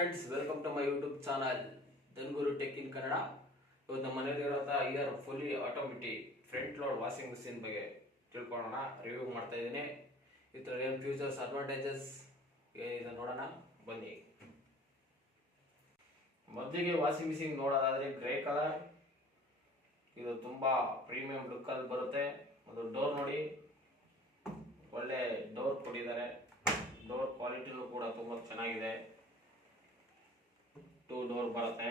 Friends, welcome to my YouTube channel Dhanguru tech in Kannada. ಇವತ್ತು ನಮ್ಮ ಮನೇಲಿ ಇರೋಂಥ ಇಯರ್ fully automatic front load washing machine ಬಗ್ಗೆ ತಿಳ್ಕೊಳ್ಳೋಣ. ರಿವ್ಯೂ ಮಾಡ್ತಾ ಇದ್ದೀನಿ. ಇದರಲ್ಲಿ ಏನು ಫ್ಯೂಚರ್ಸ್, ಅಡ್ವಾಂಟೇಜಸ್ ಏನಿದೆ ನೋಡೋಣ ಬನ್ನಿ. ಮೊದಲಿಗೆ ವಾಷಿಂಗ್ ಮಿಷಿನ್ ನೋಡೋದಾದ್ರೆ ಗ್ರೇ ಕಲರ್, ಇದು ತುಂಬಾ ಪ್ರೀಮಿಯಂ ಲುಕ್ ಅಲ್ಲಿ ಬರುತ್ತೆ. ಅದು ಡೋರ್ ನೋಡಿ, ಒಳ್ಳೆ ಡೋರ್ ಕೊಟ್ಟಿದ್ದಾರೆ. ಡೋರ್ ಕ್ವಾಲಿಟಿನೂ ಕೂಡ ತುಂಬಾ ಚೆನ್ನಾಗಿದೆ. 2 ಡೋರ್ ಬರುತ್ತೆ.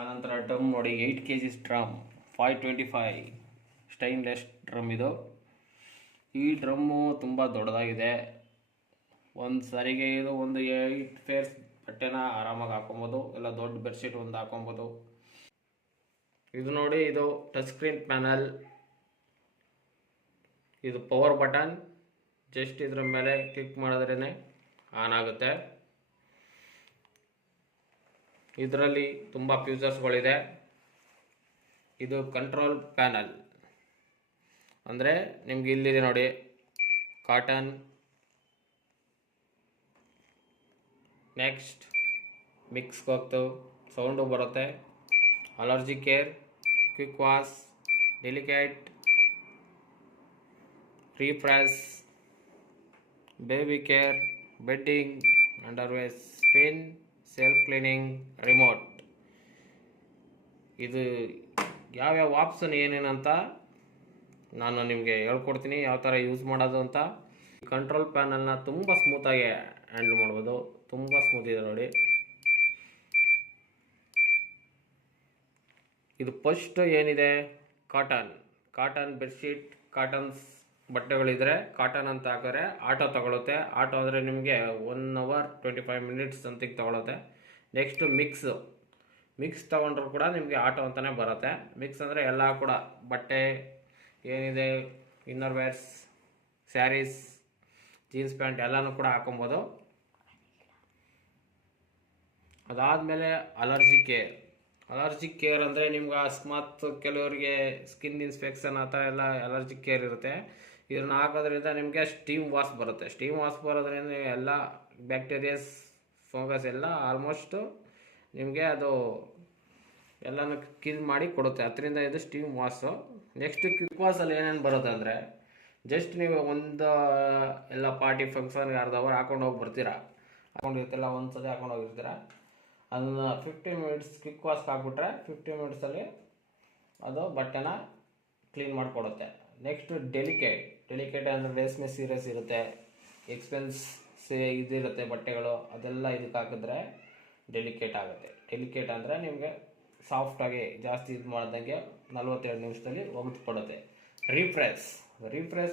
ಆನಂತರ ಡ್ರಮ್ ನೋಡಿ, 8 kg ಡ್ರಮ್, 525 ಸ್ಟೈನ್ಲೆಸ್ ಡ್ರಮ್ ಇದು. ಈ ಡ್ರಮ್ಮು ತುಂಬ ದೊಡ್ಡದಾಗಿದೆ. ಒಂದು ಸಾರಿಗೆ ಇದು ಒಂದು 8 ಪೇರ್ಸ್ ಬಟ್ಟೆನ ಆರಾಮಾಗಿ ಹಾಕೊಬೋದು, ಇಲ್ಲ ದೊಡ್ಡ ಬೆಡ್ಶೀಟ್ ಒಂದು ಹಾಕೊಬೋದು. ಇದು ನೋಡಿ, ಇದು ಟಚ್ ಸ್ಕ್ರೀನ್ ಪ್ಯಾನಲ್. ಇದು ಪವರ್ ಬಟನ್, ಜಸ್ಟ್ ಇದ್ರ ಮೇಲೆ ಕ್ಲಿಕ್ ಮಾಡಿದ್ರೇ ಆನ್ ಆಗುತ್ತೆ. ಇದರಲ್ಲಿ ತುಂಬ ಫ್ಯೂಚರ್ಸ್ಗಳಿದೆ. ಇದು ಕಂಟ್ರೋಲ್ ಪ್ಯಾನಲ್ ಅಂದರೆ ನಿಮ್ಗೆ ಇಲ್ಲಿದೆ ನೋಡಿ, ಕಾಟನ್, ನೆಕ್ಸ್ಟ್ ಮಿಕ್ಸ್ ಹೋಗ್ತು, ಸೌಂಡು ಬರುತ್ತೆ, allergy care, quick wash, delicate, refresh, baby care, bedding, underwear, spin, self cleaning, remote. ಇದು ಯಾವ್ಯಾವ ಆಪ್ಷನ್ ಏನೇನಂತ ನಾನು ನಿಮಗೆ ಹೇಳ್ಕೊಡ್ತೀನಿ, ಯಾವ ಥರ ಯೂಸ್ ಮಾಡೋದು ಅಂತ. ಕಂಟ್ರೋಲ್ ಪ್ಯಾನಲ್ನ ತುಂಬ ಸ್ಮೂತಾಗಿ ಹ್ಯಾಂಡಲ್ ಮಾಡ್ಬೋದು, ತುಂಬ ಸ್ಮೂತ್ ಇದೆ ನೋಡಿ. ಇದು ಫಸ್ಟ್ ಏನಿದೆ, ಕಾಟನ್ ಬೆಡ್ಶೀಟ್, ಕಾಟನ್ಸ್ ಬಟ್ಟೆಗಳಿದ್ರೆ ಕಾಟನ್ ಅಂತ ಹಾಕಿದ್ರೆ ಆಟೋ ತಗೊಳುತ್ತೆ. ಆಟೋ ಅಂದರೆ ನಿಮಗೆ 1 hour 25 minutes ಸಮಥಿಂಗ್ ತಗೊಳುತ್ತೆ. ನೆಕ್ಸ್ಟು ಮಿಕ್ಸ್ ತೊಗೊಂಡ್ರು ಕೂಡ ನಿಮಗೆ ಆಟೋ ಅಂತಲೇ ಬರುತ್ತೆ. ಮಿಕ್ಸ್ ಅಂದರೆ ಎಲ್ಲ ಕೂಡ ಬಟ್ಟೆ ಏನಿದೆ, inner wears, saris, jeans pant ಎಲ್ಲನೂ ಕೂಡ ಹಾಕೊಬೋದು. ಅದಾದಮೇಲೆ ಅಲರ್ಜಿ ಕೇರ್ ಅಂದರೆ ನಿಮ್ಗೆ ಅಕಸ್ಮಾತ್ ಕೆಲವರಿಗೆ ಸ್ಕಿನ್ ಇನ್ಫೆಕ್ಷನ್ ಆ ಥರ ಎಲ್ಲ ಅಲರ್ಜಿ ಕೇರ್ ಇರುತ್ತೆ. ಇದನ್ನು ಹಾಕೋದ್ರಿಂದ ನಿಮಗೆ ಸ್ಟೀಮ್ ವಾಶ್ ಬರುತ್ತೆ. ಸ್ಟೀಮ್ ವಾಶ್ ಬರೋದ್ರಿಂದ ಎಲ್ಲ ಬ್ಯಾಕ್ಟೀರಿಯಾಸ್, ಫಂಗಸ್ ಎಲ್ಲ ಆಲ್ಮೋಸ್ಟು ನಿಮಗೆ ಅದು ಎಲ್ಲನೂ ಕಿಲ್ ಮಾಡಿ ಕೊಡುತ್ತೆ. ಅದರಿಂದ ಇದು ಸ್ಟೀಮ್ ವಾಶು. ನೆಕ್ಸ್ಟ್ ಕ್ವಿಕ್ ವಾಶಲ್ಲಿ ಏನೇನು ಬರುತ್ತೆ ಅಂದರೆ, ಜಸ್ಟ್ ನೀವು ಒಂದು ಎಲ್ಲ ಪಾರ್ಟಿ ಫಂಕ್ಷನ್ಗೆ ಅರ್ಧ ಅವರ್ ಹಾಕೊಂಡು ಹೋಗಿ ಬರ್ತೀರಾ, ಹಾಕೊಂಡಿರ್ತಿಲ್ಲ, ಒಂದು ಸತಿ ಹಾಕೊಂಡು ಹೋಗಿರ್ತೀರ, ಅದನ್ನು 15 minutes ಕ್ವಿಕ್ ವಾಶ್ ಹಾಕ್ಬಿಟ್ರೆ 15 minutesಲ್ಲಿ ಅದು ಬಟ್ಟೆನ ಕ್ಲೀನ್ ಮಾಡಿಕೊಡುತ್ತೆ. ನೆಕ್ಸ್ಟ್ ಡೆಲಿಕೇಟ್ ಅಂದರೆ ರೇಷ್ಮೆ ಸೀರಿಯಸ್ ಇರುತ್ತೆ, ಇದಿರುತ್ತೆ ಬಟ್ಟೆಗಳು, ಅದೆಲ್ಲ ಇದಕ್ಕೆ ಹಾಕಿದ್ರೆ ಡೆಲಿಕೇಟ್ ಆಗುತ್ತೆ. ಡೆಲಿಕೇಟ್ ಅಂದರೆ ನಿಮಗೆ ಸಾಫ್ಟಾಗಿ ಜಾಸ್ತಿ ಇದು ಮಾಡ್ದಂಗೆ 42 ನಿಮಿಷದಲ್ಲಿ ಒಗೆದುಕೊಡುತ್ತೆ. ರೀಫ್ರೆಶ್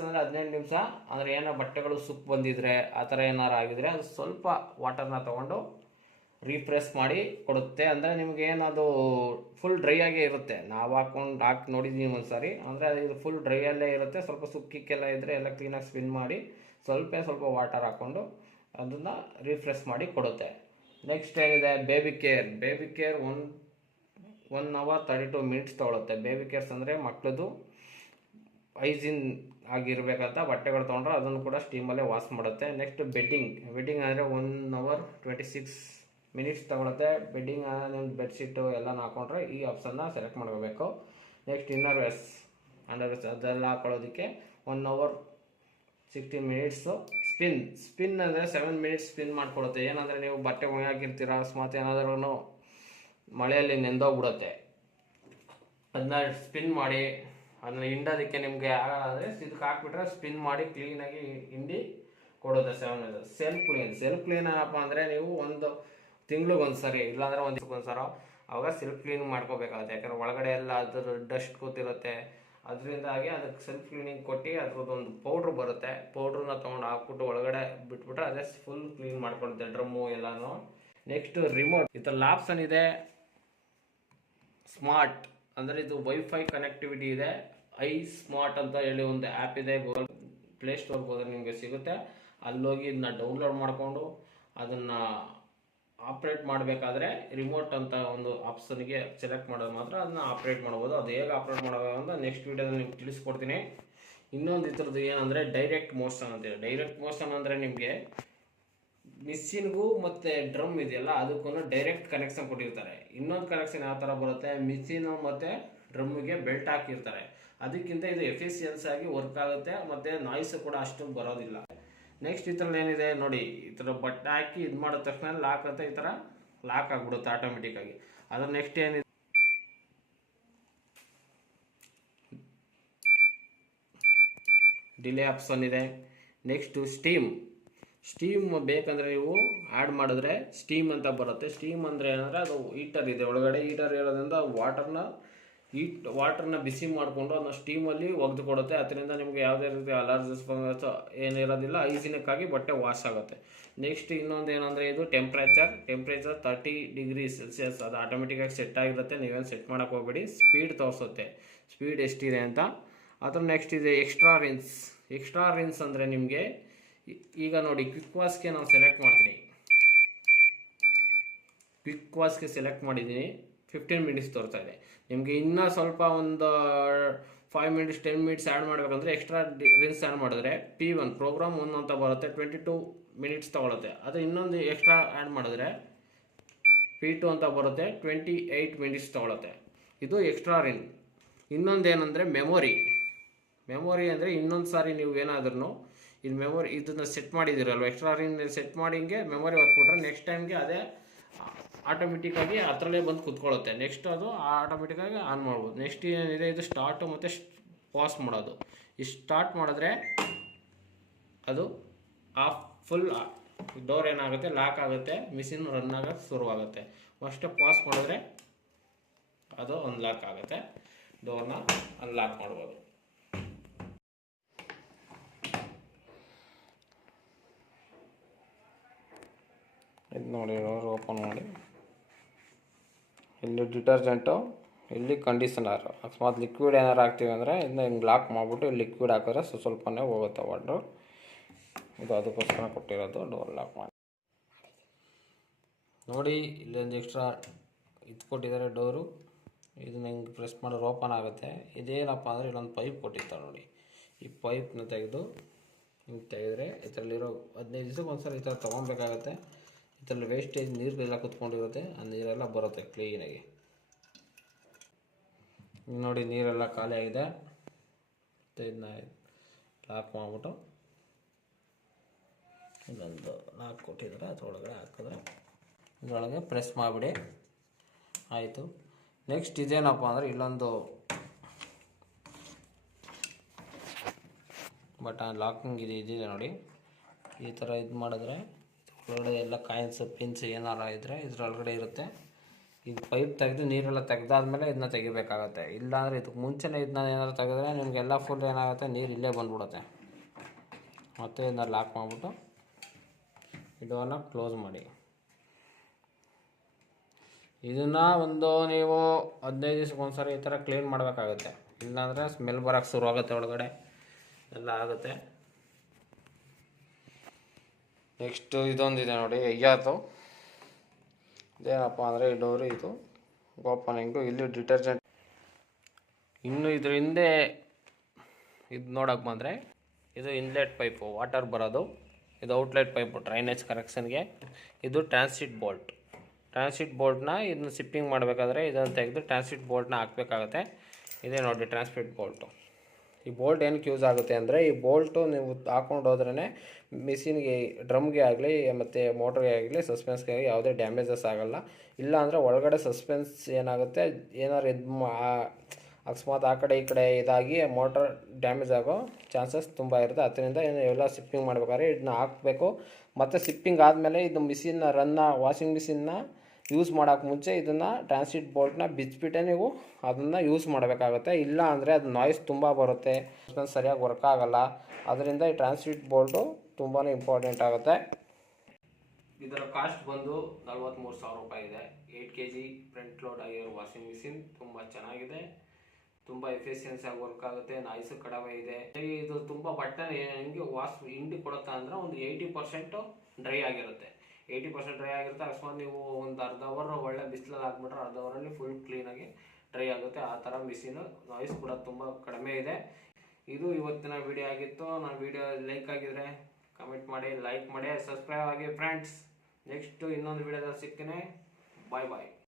ಅಂದರೆ 15 ನಿಮಿಷ. ಅಂದರೆ ಏನೋ ಬಟ್ಟೆಗಳು ಸುಕ್ ಬಂದಿದ್ರೆ ಆ ಥರ ಏನಾರು ಆಗಿದ್ರೆ ಅದು ಸ್ವಲ್ಪ ವಾಟರ್ನ ತೊಗೊಂಡು ರೀಫ್ರೆಶ್ ಮಾಡಿ ಕೊಡುತ್ತೆ. ಅಂದರೆ ನಿಮ್ಗೆ ಏನದು ಫುಲ್ ಡ್ರೈ ಆಗೇ ಇರುತ್ತೆ. ನಾವು ಹಾಕಿ ನೋಡಿದ್ದೀವಿ ಒಂದು ಸಾರಿ. ಅಂದರೆ ಇದು ಫುಲ್ ಡ್ರೈಯಲ್ಲೇ ಇರುತ್ತೆ. ಸ್ವಲ್ಪ ಸುಕ್ಕಿಕ್ಕೆಲ್ಲ ಇದ್ದರೆ ಎಲ್ಲ ಕ್ಲೀನಾಗಿ ಸ್ಪಿನ್ ಮಾಡಿ ಸ್ವಲ್ಪ ವಾಟರ್ ಹಾಕ್ಕೊಂಡು ಅದನ್ನು ರೀಫ್ರೆಶ್ ಮಾಡಿ ಕೊಡುತ್ತೆ. ನೆಕ್ಸ್ಟ್ ಏನಿದೆ, ಬೇಬಿ ಕೇರ್ 1 hour 32 minutes ತೊಗೊಳುತ್ತೆ. ಬೇಬಿ ಕೇರ್ಸ್ ಅಂದರೆ ಮಕ್ಕಳದು ಹೈಜೀನ್ ಆಗಿರಬೇಕಂತ ಬಟ್ಟೆಗಳು ತೊಗೊಂಡ್ರೆ ಅದನ್ನು ಕೂಡ ಸ್ಟೀಮಲ್ಲೇ ವಾಶ್ ಮಾಡುತ್ತೆ. ನೆಕ್ಸ್ಟ್ ಬೆಡ್ಡಿಂಗ್ ಅಂದರೆ 1 hour 26 minutes ತಗೊಳುತ್ತೆ. ಬೆಡ್ಡಿಂಗ್ ನಿಮ್ಮ ಬೆಡ್ಶೀಟು ಎಲ್ಲನೂ ಹಾಕೊಂಡ್ರೆ ಈ ಆಪ್ಷನ್ನ ಸೆಲೆಕ್ಟ್ ಮಾಡ್ಕೋಬೇಕು. ನೆಕ್ಸ್ಟ್ ಇನ್ನರ್ ವೇರ್ಸ್ ಅದೆಲ್ಲ ಹಾಕೊಳ್ಳೋದಕ್ಕೆ 1 hour 16 minutes. ಸ್ಪಿನ್ ಅಂದರೆ 7 minutes ಸ್ಪಿನ್ ಮಾಡಿಕೊಡುತ್ತೆ. ಏನಂದರೆ ನೀವು ಬಟ್ಟೆ ಒಣಗಾಕಿರ್ತೀರ, ಅಕಸ್ಮಾತ್ ಏನಾದ್ರೂ ಮಳೆಯಲ್ಲಿ ನೆಂದೋಗ್ಬಿಡುತ್ತೆ, ಅದನ್ನ ಸ್ಪಿನ್ ಮಾಡಿ ಅದನ್ನ ಹಿಂಡೋದಕ್ಕೆ ನಿಮಗೆ ಆಗಲ್ಲ. ಇದಕ್ಕೆ ಹಾಕ್ಬಿಟ್ರೆ ಸ್ಪಿನ್ ಮಾಡಿ ಕ್ಲೀನಾಗಿ ಹಿಂಡಿ ಕೊಡುತ್ತೆ 7 minutes. ಸೆಲ್ಫ್ ಕ್ಲೀನ್ ಏನಪ್ಪ ಅಂದರೆ ನೀವು ಒಂದು ತಿಂಗ್ಳಿಗೆ ಸರಿ, ಇಲ್ಲಾಂದರೆ ಒಂದು ದಿವಸಕ್ಕೊಂದ್ಸಲ ಅವಾಗ ಸೆಲ್ಫ್ ಕ್ಲೀನ್ ಮಾಡ್ಕೋಬೇಕಾಗುತ್ತೆ. ಯಾಕಂದರೆ ಒಳಗಡೆ ಎಲ್ಲ ಅದ್ರ ಡಸ್ಟ್ ಕೂತಿರುತ್ತೆ. ಅದರಿಂದಾಗಿ ಅದಕ್ಕೆ ಸೆಲ್ಫ್ ಕ್ಲೀನಿಂಗ್ ಕೊಟ್ಟು ಅದ್ರದ್ದೊಂದು ಪೌಡ್ರ್ ಬರುತ್ತೆ. ಪೌಡ್ರನ್ನ ತೊಗೊಂಡು ಹಾಕ್ಬಿಟ್ಟು ಒಳಗಡೆ ಬಿಟ್ಬಿಟ್ರೆ ಅದೇ ಫುಲ್ ಕ್ಲೀನ್ ಮಾಡ್ಕೊಳುತ್ತೆ ಡ್ರಮ್ಮು ಎಲ್ಲನೂ. ನೆಕ್ಸ್ಟ್ ರಿಮೋಟ್, ಇದರಲ್ಲಿ ಆಪ್ಷನ್ ಇದೆ ಸ್ಮಾರ್ಟ್, ಅಂದರೆ ಇದು ವೈಫೈ ಕನೆಕ್ಟಿವಿಟಿ ಇದೆ. ಸ್ಮಾರ್ಟ್ ಅಂತ ಹೇಳಿ ಒಂದು ಆ್ಯಪ್ ಇದೆ, ಗೂಗಲ್ ಪ್ಲೇಸ್ಟೋರ್ಗೆ ಹೋದ್ರೆ ನಿಮಗೆ ಸಿಗುತ್ತೆ. ಅಲ್ಲೋಗಿ ಇದನ್ನ ಡೌನ್ಲೋಡ್ ಮಾಡಿಕೊಂಡು ಅದನ್ನು ಆಪ್ರೇಟ್ ಮಾಡಬೇಕಾದ್ರೆ ರಿಮೋಟ್ ಅಂತ ಒಂದು ಆಪ್ಷನ್ಗೆ ಸೆಲೆಕ್ಟ್ ಮಾಡೋದು ಮಾತ್ರ ಅದನ್ನ ಆಪ್ರೇಟ್ ಮಾಡ್ಬೋದು. ಅದು ಹೇಗೆ ಆಪ್ರೇಟ್ ಮಾಡೋದು ಅಂತ ನೆಕ್ಸ್ಟ್ ವೀಡಿಯೋದಲ್ಲಿ ನಿಮ್ಗೆ ತಿಳಿಸ್ಕೊಡ್ತೀನಿ. ಇನ್ನೊಂದು ಇದ್ರದ್ದು ಏನಂದರೆ ಡೈರೆಕ್ಟ್ ಮೋಷನ್ ಅಂತೇಳಿ. ಡೈರೆಕ್ಟ್ ಮೋಷನ್ ಅಂದರೆ ನಿಮಗೆ ಮಿಷಿನ್ಗೂ ಮತ್ತು ಡ್ರಮ್ ಇದೆಯಲ್ಲ ಅದಕ್ಕೂ ಡೈರೆಕ್ಟ್ ಕನೆಕ್ಷನ್ ಕೊಟ್ಟಿರ್ತಾರೆ. ಇನ್ನೊಂದು ಕನೆಕ್ಷನ್ ಯಾವ ಥರ ಬರುತ್ತೆ, ಮಿಷಿನು ಮತ್ತು ಡ್ರಮ್ಮಿಗೆ ಬೆಲ್ಟ್ ಹಾಕಿರ್ತಾರೆ. ಅದಕ್ಕಿಂತ ಇದು ಎಫಿಷಿಯನ್ಸ್ ಆಗಿ ವರ್ಕ್ ಆಗುತ್ತೆ ಮತ್ತು ನಾಯ್ಸ್ ಕೂಡ ಅಷ್ಟು ಬರೋದಿಲ್ಲ. ನೆಕ್ಸ್ಟ್ ಈ ಥರ ಏನಿದೆ ನೋಡಿ, ಈ ಥರ ಬಟ್ಟೆ ಹಾಕಿ ಇದು ಮಾಡಿದ ತಕ್ಷಣ ಲಾಕ್ ಅಂತ ಈ ಥರ ಲಾಕ್ ಆಗಿಬಿಡುತ್ತೆ ಆಟೋಮೆಟಿಕ್ಕಾಗಿ. ಅದ್ರ ನೆಕ್ಸ್ಟ್ ಏನಿದೆ, ಡಿಲೇ ಆಪ್ಷನ್ ಇದೆ. ನೆಕ್ಸ್ಟು ಸ್ಟೀಮ್ ಬೇಕಂದರೆ ನೀವು ಆ್ಯಡ್ ಮಾಡಿದ್ರೆ ಸ್ಟೀಮ್ ಅಂತ ಬರುತ್ತೆ. ಸ್ಟೀಮ್ ಅಂದರೆ ಏನಂದರೆ ಅದು ಹೀಟರ್ ಇದೆ ಒಳಗಡೆ, ಹೀಟರ್ ಇರೋದ್ರಿಂದ ವಾಟರ್ನ ಬಿಸಿ ಮಾಡಿಕೊಂಡು ಅದನ್ನ ಸ್ಟೀಮಲ್ಲಿ ಒಗೆದು ಕೊಡುತ್ತೆ. ಅದರಿಂದ ನಿಮಗೆ ಯಾವುದೇ ರೀತಿ ಅಲರ್ಜಿಸ್ ಏನಿರೋದಿಲ್ಲ, ಹೈಜಿನಿಕ್ಕಾಗಿ ಬಟ್ಟೆ ವಾಶ್ ಆಗುತ್ತೆ. ನೆಕ್ಸ್ಟ್ ಇನ್ನೊಂದು ಏನಂದರೆ ಇದು ಟೆಂಪ್ರೇಚರ್ 30 ಡಿಗ್ರಿ ಸೆಲ್ಸಿಯಸ್, ಅದು ಆಟೋಮೆಟಿಕ್ಕಾಗಿ ಸೆಟ್ ಆಗಿರುತ್ತೆ, ನೀವೇನು ಸೆಟ್ ಮಾಡೋಕ್ಕೆ ಹೋಗಬೇಡಿ. ಸ್ಪೀಡ್ ತೋರಿಸುತ್ತೆ, ಸ್ಪೀಡ್ ಎಷ್ಟಿದೆ ಅಂತ. ಅದ್ರ ನೆಕ್ಸ್ಟ್ ಇದೆ ಎಕ್ಸ್ಟ್ರಾ ರಿನ್ಸ್ ಅಂದರೆ ನಿಮಗೆ ಈಗ ನೋಡಿ ಕ್ವಿಕ್ ವಾಶ್ಗೆ ನಾನು ಸೆಲೆಕ್ಟ್ ಮಾಡ್ತೀನಿ. ಕ್ವಿಕ್ ವಾಶ್ಗೆ ಸೆಲೆಕ್ಟ್ ಮಾಡಿದ್ದೀನಿ, 15 ಮಿನಿಟ್ಸ್ ತೋರ್ತಾ ಇದೆ. ನಿಮಗೆ ಇನ್ನೂ ಸ್ವಲ್ಪ ಒಂದು 5 ಮಿನಿಟ್ಸ್ 10 ಮಿನಿಟ್ಸ್ ಆ್ಯಡ್ ಮಾಡಬೇಕಂದ್ರೆ ಎಕ್ಸ್ಟ್ರಾ ರಿನ್ಸ್ ಆ್ಯಡ್ ಮಾಡಿದ್ರೆ P1 ಪ್ರೋಗ್ರಾಮ್ 1 ಅಂತ ಬರುತ್ತೆ, 22 ಮಿನಿಟ್ಸ್ ತೊಗೊಳುತ್ತೆ. ಅದು ಇನ್ನೊಂದು ಎಕ್ಸ್ಟ್ರಾ ಆ್ಯಡ್ ಮಾಡಿದ್ರೆ P2 ಅಂತ ಬರುತ್ತೆ, 28 ಮಿನಿಟ್ಸ್ ತೊಗೊಳುತ್ತೆ. ಇದು ಎಕ್ಸ್ಟ್ರಾ ರಿನ್. ಇನ್ನೊಂದು ಏನಂದರೆ ಮೆಮೊರಿ ಅಂದರೆ ಇನ್ನೊಂದು ಸಾರಿ ನೀವು ಏನಾದ್ರೂ ಇದು ಮೆಮೊರಿ ಇದನ್ನು ಸೆಟ್ ಮಾಡಿದ್ದೀರಲ್ವ, ಎಕ್ಸ್ಟ್ರಾ ರಿನ್ ಸೆಟ್ ಮಾಡಿ ಹಿಂಗೆ ಮೆಮೊರಿ ಹೊತ್ಬಿಟ್ರೆ ನೆಕ್ಸ್ಟ್ ಟೈಮ್ಗೆ ಅದೇ ಆಟೋಮೆಟಿಕ್ಕಾಗಿ ಅದರಲ್ಲೇ ಬಂದು ಕುತ್ಕೊಳ್ಳುತ್ತೆ. ನೆಕ್ಸ್ಟ್ ಅದು ಆಟೋಮೆಟಿಕ್ಕಾಗಿ ಆನ್ ಮಾಡ್ಬೋದು. ನೆಕ್ಸ್ಟ್ ಏನಿದೆ, ಇದು ಸ್ಟಾರ್ಟು ಮತ್ತು ಪಾಸ್ ಮಾಡೋದು. ಇಷ್ಟು ಸ್ಟಾರ್ಟ್ ಮಾಡಿದ್ರೆ ಅದು ಫುಲ್ ಡೋರ್ ಏನಾಗುತ್ತೆ, ಲಾಕ್ ಆಗುತ್ತೆ, ಮಿಷಿನ್ ರನ್ ಆಗೋಕ್ಕೆ ಶುರುವಾಗುತ್ತೆ. ಫಸ್ಟ್ ಪಾಸ್ ಮಾಡಿದ್ರೆ ಅದು ಅನ್ಲಾಕ್ ಆಗುತ್ತೆ, ಡೋರ್ನ ಅನ್ಲಾಕ್ ಮಾಡ್ಬೋದು. ಇದು ನೋಡಿ, ಡೋರ್ ಓಪನ್ ಮಾಡಿ, ಇಲ್ಲಿ ಡಿಟರ್ಜೆಂಟು, ಇಲ್ಲಿ ಕಂಡೀಷನರ್. ಅಕಸ್ಮಾತ್ ಲಿಕ್ವಿಡ್ ಏನಾರು ಹಾಕ್ತೀವಿ ಅಂದರೆ ಇದನ್ನ ಹಿಂಗೆ ಲಾಕ್ ಮಾಡಿಬಿಟ್ಟು ಇಲ್ಲಿ ಲಿಕ್ವಿಡ್ ಹಾಕಿದ್ರೆ ಸ್ವಲ್ಪನೇ ಹೋಗುತ್ತೆ ವಾಟ್ರು. ಇದು ಅದಕ್ಕೋಸ್ಕರ ಕೊಟ್ಟಿರೋದು, ಡೋರ್ ಲಾಕ್ ಮಾಡಿ ನೋಡಿ. ಇಲ್ಲೊಂದು ಎಕ್ಸ್ಟ್ರಾ ಇದು ಕೊಟ್ಟಿದ್ದಾರೆ ಡೋರು, ಇದನ್ನ ಹಿಂಗೆ ಪ್ರೆಸ್ ಮಾಡಿದ್ರೆ ಓಪನ್ ಆಗುತ್ತೆ. ಇದೇನಪ್ಪ ಅಂದರೆ ಇಲ್ಲೊಂದು ಪೈಪ್ ಕೊಟ್ಟಿರ್ತಾರೆ ನೋಡಿ, ಈ ಪೈಪ್ನ ತೆಗೆದು ಹಿಂಗೆ ತೆಗೆದ್ರೆ ಇದರಲ್ಲಿರೋ 15 ದಿವಸಕ್ಕೆ ಒಂದ್ಸಲ ಈ ಥರ ತೊಗೊಬೇಕಾಗತ್ತೆ. ಇದರಲ್ಲಿ ವೇಸ್ಟೇಜ್ ನೀರೆಲ್ಲ ಕುತ್ಕೊಂಡಿರುತ್ತೆ, ಆ ನೀರೆಲ್ಲ ಬರುತ್ತೆ ಕ್ಲೀನಾಗಿ. ನೋಡಿ ನೀರೆಲ್ಲ ಖಾಲಿ ಆಗಿದೆ. ಮತ್ತು ಇದನ್ನ ಲಾಕ್ ಮಾಡಿಬಿಟ್ಟು ಇನ್ನೊಂದು ಲಾಕ್ ಕೊಟ್ಟಿದ್ರೆ ಅದರೊಳಗಡೆ ಹಾಕಿದ್ರೆ ಇದರೊಳಗೆ ಪ್ರೆಸ್ ಮಾಡಿಬಿಡಿ, ಆಯಿತು. ನೆಕ್ಸ್ಟ್ ಇದೇನಪ್ಪ ಅಂದರೆ ಇಲ್ಲೊಂದು ಬಟನ್ ಲಾಕಿಂಗ್ ಇದಿದೆ ನೋಡಿ, ಈ ಥರ ಇದು ಮಾಡಿದ್ರೆ ಒಳಗಡೆ ಎಲ್ಲ ಕಾಯಿನ್ಸ್ ಪಿನ್ಸ್ ಏನಾರ ಇದ್ದರೆ ಇದರೊಳಗಡೆ ಇರುತ್ತೆ. ಇದು ಪೈಪ್ ತೆಗೆದು ನೀರೆಲ್ಲ ತೆಗೆದಾದ್ಮೇಲೆ ಇದನ್ನ ತೆಗಿಬೇಕಾಗತ್ತೆ. ಇಲ್ಲಾಂದರೆ ಇದಕ್ಕೆ ಮುಂಚೆನೇ ಇದನ್ನ ಏನಾದ್ರು ತೆಗೆದ್ರೆ ನಿಮಗೆಲ್ಲ ಫುಲ್ ಏನಾಗುತ್ತೆ, ನೀರು ಇಲ್ಲೇ ಬಂದ್ಬಿಡುತ್ತೆ. ಮತ್ತು ಇದನ್ನ ಲಾಕ್ ಮಾಡಿಬಿಟ್ಟು ಡೋರ್ನ ಕ್ಲೋಸ್ ಮಾಡಿ. ಇದನ್ನು ನೀವು 15 ದಿವಸಕ್ಕೆ ಒಂದ್ಸರಿ ಈ ಥರ ಕ್ಲೀನ್ ಮಾಡಬೇಕಾಗುತ್ತೆ, ಇಲ್ಲಾಂದರೆ ಸ್ಮೆಲ್ ಬರೋಕ್ಕೆ ಶುರುವಾಗುತ್ತೆ, ಒಳಗಡೆ ಎಲ್ಲ ಆಗುತ್ತೆ. ನೆಕ್ಸ್ಟು ಇದೊಂದಿದೆ ನೋಡಿ, ಅಯ್ಯಾತು. ಇದೇನಪ್ಪ ಅಂದರೆ ಈ ಡೋರು, ಇದು ಓಪನಿಂಗು, ಇಲ್ಲಿ ಡಿಟರ್ಜೆಂಟ್. ಇನ್ನು ಇದ್ರ ಹಿಂದೆ ಇದು ನೋಡೋಕೆ ಬಂದರೆ ಇದು ಇನ್ಲೆಟ್ ಪೈಪು ವಾಟರ್ ಬರೋದು, ಇದು ಔಟ್ಲೆಟ್ ಪೈಪು ಡ್ರೈನೇಜ್ ಕರೆಕ್ಷನ್ಗೆ. ಇದು ಟ್ರಾನ್ಸಿಟ್ ಬೋಲ್ಟ್ನ ಇದನ್ನ ಸಿಪ್ಪಿಂಗ್ ಮಾಡಬೇಕಾದ್ರೆ ಇದನ್ನು ತೆಗೆದು ಟ್ರಾನ್ಸಿಟ್ ಬೋಲ್ಟ್ನ ಹಾಕಬೇಕಾಗತ್ತೆ. ಇದೇ ನೋಡಿ ಟ್ರಾನ್ಸಿಟ್ ಬೋಲ್ಟು. ಈ ಬೋಲ್ಟ್ ಏನಕ್ಕೆ ಯೂಸ್ ಆಗುತ್ತೆ ಅಂದರೆ, ಈ ಬೋಲ್ಟು ನೀವು ಹಾಕ್ಕೊಂಡು ಹೋದ್ರೇ ಮಿಷಿನ್ಗೆ, ಡ್ರಮ್ಗೆ ಆಗಲಿ ಮತ್ತು ಮೋಟ್ರಿಗೆ ಆಗಲಿ ಸಸ್ಪೆನ್ಸ್ಗೆ ಆಗಲಿ ಯಾವುದೇ ಡ್ಯಾಮೇಜಸ್ ಆಗೋಲ್ಲ. ಇಲ್ಲ ಅಂದರೆ ಒಳಗಡೆ ಸಸ್ಪೆನ್ಸ್ ಏನಾಗುತ್ತೆ, ಏನಾರು ಅಕಸ್ಮಾತ್ ಆ ಕಡೆ ಈ ಕಡೆ ಇದಾಗಿ ಮೋಟರ್ ಡ್ಯಾಮೇಜ್ ಆಗೋ ಚಾನ್ಸಸ್ ತುಂಬ ಇರುತ್ತೆ. ಅದರಿಂದ ಎಲ್ಲ ಸಿಪ್ಪಿಂಗ್ ಮಾಡಬೇಕಾದ್ರೆ ಇದನ್ನ ಹಾಕಬೇಕು. ಮತ್ತು ಸಿಪ್ಪಿಂಗ್ ಆದಮೇಲೆ ಇದು ವಾಷಿಂಗ್ ಮಿಷಿನ್ನ ಯೂಸ್ ಮಾಡೋಕ್ಕೆ ಮುಂಚೆ ಇದನ್ನು ಟ್ರಾನ್ಸಿಟ್ ಬೋಲ್ಟ್ನ ಬಿಚ್ಚಿಬಿಟ್ಟೆ ನೀವು ಅದನ್ನು ಯೂಸ್ ಮಾಡಬೇಕಾಗುತ್ತೆ. ಇಲ್ಲ ಅಂದರೆ ಅದು ನಾಯ್ಸ್ ತುಂಬ ಬರುತ್ತೆ, ಸರಿಯಾಗಿ ವರ್ಕ್ ಆಗೋಲ್ಲ. ಅದರಿಂದ ಈ ಟ್ರಾನ್ಸಿಟ್ ಬೋಲ್ಟು ತುಂಬಾ ಇಂಪಾರ್ಟೆಂಟ್ ಆಗುತ್ತೆ. ಇದರ ಕಾಸ್ಟ್ ಬಂದು 43,000 ರೂಪಾಯಿ ಇದೆ. 8 kg ಫ್ರಂಟ್ ಲೋಡ್ ಆಗಿರೋ ವಾಷಿಂಗ್ ಮಿಷಿನ್ ತುಂಬ ಚೆನ್ನಾಗಿದೆ, ತುಂಬ ಎಫಿಷಿಯನ್ಸಿಯಾಗಿ ವರ್ಕ್ ಆಗುತ್ತೆ, ನಾಯ್ಸು ಕಡಿಮೆ ಇದೆ. ಇದು ತುಂಬ ಬಟ್ಟೆ ಹೆಂಗೆ ಹಿಂಡಿ ಕೊಡುತ್ತೆ ಅಂದರೆ ಒಂದು 80% ಡ್ರೈ ಆಗಿರುತ್ತೆ. 80% ಡ್ರೈ ಆಗಿರುತ್ತೆ. ಅಕಸ್ಮಾತ್ ನೀವು ಒಂದು ಅರ್ಧ ಅವರ್ ಒಳ್ಳೆ ಬಿಸಿಲಲ್ಲಿ ಹಾಕ್ಬಿಟ್ರೆ ಅರ್ಧ ಅವರಲ್ಲಿ ಫುಲ್ ಕ್ಲೀನಾಗಿ ಡ್ರೈ ಆಗುತ್ತೆ. ಆ ಥರ ಮಿಷಿನು, ನಾಯ್ಸ್ ಕೂಡ ತುಂಬ ಕಡಿಮೆ ಇದೆ. ಇದು ಇವತ್ತಿನ ವಿಡಿಯೋ ಆಗಿತ್ತು. ನನ್ನ ವಿಡಿಯೋ ಲೈಕ್ ಆಗಿದ್ರೆ ಕಮೆಂಟ್ ಮಾಡಿ, ಲೈಕ್ ಮಾಡಿ, ಸಬ್ಸ್ಕ್ರೈಬ್ ಆಗಿ ಫ್ರೆಂಡ್ಸ್. ನೆಕ್ಸ್ಟ್ ಇನ್ನೊಂದು ವಿಡಿಯೋದಲ್ಲಿ ಸಿಗ್ತೀನಿ. ಬಾಯ್ ಬಾಯ್.